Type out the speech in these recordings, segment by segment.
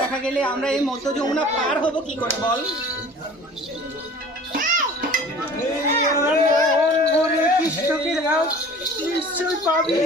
দেখা গেলে আমরা এই মধ্য যমুনা পার হবো কি করে বল? নিশ্চয় পাবি।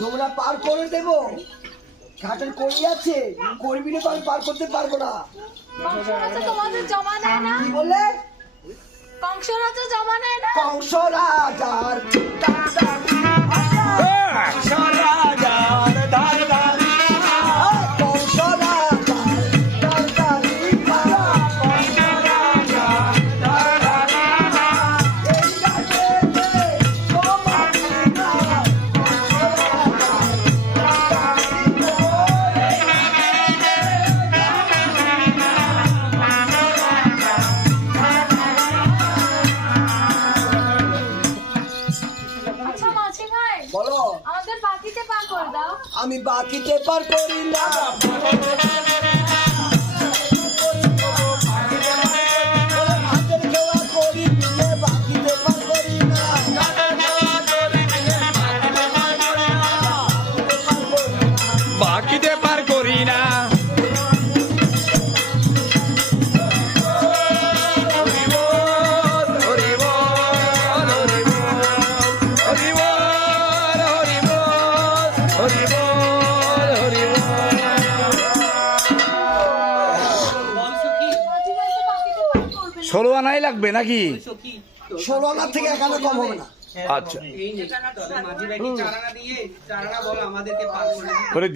যমুনা পার করে দেবো, ঘাটের কড়ি আছে, করবি না আমি পার করতে পারবো না। তোমাদের জমা দেয় না? কি বললে? কংস রাজা জমা নেয় না? কংস রাজার আমি বাকিতে পার করি না। বাকিতে পার করি না। ষোলো আনাই লাগবে নাকি? 16 আনার থেকে 1 আনা কম হবে না। আচ্ছা,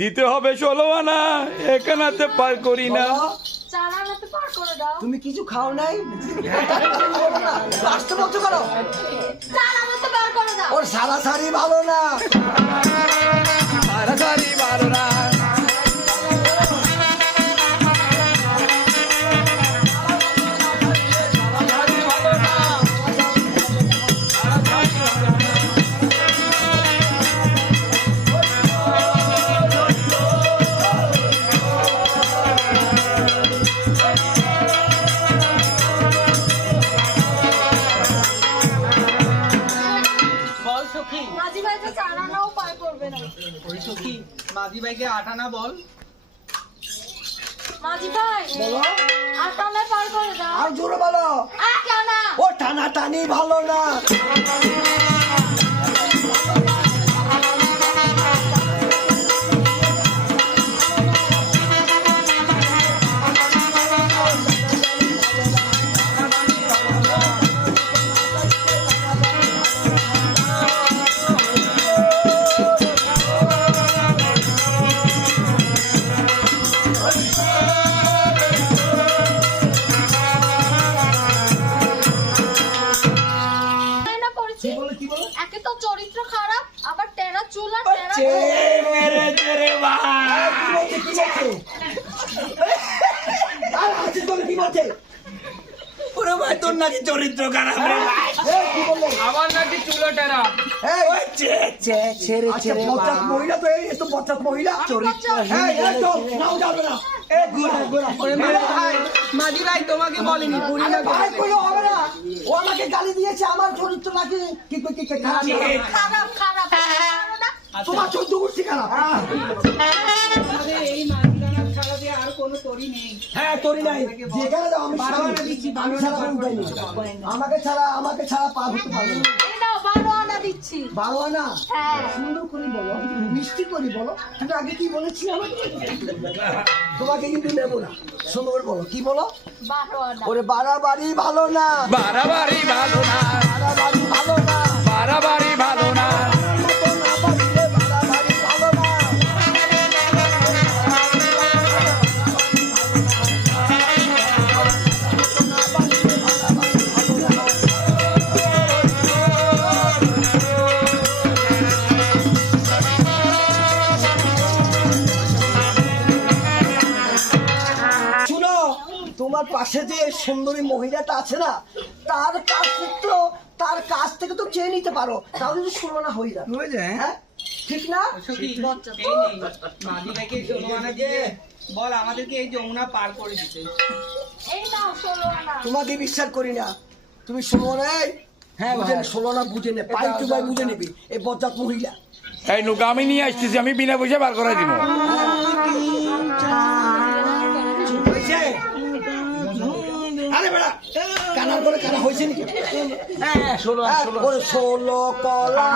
দিতে হবে 16 আনা, 1 আনাতে পার করি না। তুমি কিছু খাও নাই? ওর সারাসারি ভালো না, সারাসারি ভালো না। মাঝি ভাইকে 8 আনা বল। মাঝি ভাই বলো, 8 আনা পার করে দাও। আর জোরে বলো। 8 আনা। ও টানা টানি ভালো না। ভাই তোর নাকি চরিত্র খারাপ রে ভাই। এই, কি বললে? আমার নাকি চুলো টেরা। এই, ওই ছেড়ে আচ্ছা, বচ্চাত মহিলা তো এই তো বচ্চাত মহিলা। চরিত্র এই, এই তো, নাও যাবে না। এই, ঘোরা, ঘোরা। ওরে মাঝি ভাই তোমাকে বলিনি বুড়ি আরে না ভাই কইলে হবে না। ও আমাকে গালি দিয়েছে, আমার চরিত্র নাকি কি খারাপ। খারাপ খারাপ তোমার 14 গোষ্ঠী খারাপ। আমাদের এই মাঝিদানা ছাড়া দিয়ে আর কোনো তরি নেই। হ্যাঁ, তোরই নাই। যেখানে যাও আমি বারো আনা স্বামী। দিচ্ছি, আমি ছাড়া কেউ উঠাইনি। আমাকে ছাড়া পা ধরতে পারবে না। এই নাও 12 আনা দিচ্ছি 12 আনা? হ্যাঁ সুন্দর করে বলো, মিষ্টি করে বলো। কিন্তু আগে কি বলেছি আমাকে? তোমাকে কিন্তু নেবো না। সুন্দর করে বলো, কি বলো? 12 আনা ওরে বাড়াবাড়ি ভালো না, বাড়াবাড়ি ভালো না, বাড়াবাড়ি ভালো না, বাড়াবাড়ি ভালো না, মতো না বাড়িলে বাড়াবাড়ি ভালো না। শুনো, তোমার পাশে যে সুন্দরী মহিলাটা আছে না, তার কাছ থেকে তো চেয়ে নিতে পারো, তাহলে তো সুরনা হয়ে যাবে। হ্যাঁ, ঠিক না? সখী, এই নেই। মাঝি ভাইকে 16 আনা দিয়ে বল আমাদেরকে এই যমুনা পার করে দিতে। এই নাও 16 আনা তোমাকে বিশ্বাস করি না। তুমি সুরনা, হ্যাঁ বুঝে নে, সুরনা বুঝে নে, পাই টু পাই বুঝে নিবি। এই বজ্জাত মহিলা। এই নৌকা আমি নিয়ে আসতেছি, আমি বিনা পয়সা বার করে দিব। হয়েছে? আরে বেড়া, কানার করে কানা হয়েছে নাকি? হ্যাঁ, 16 কলা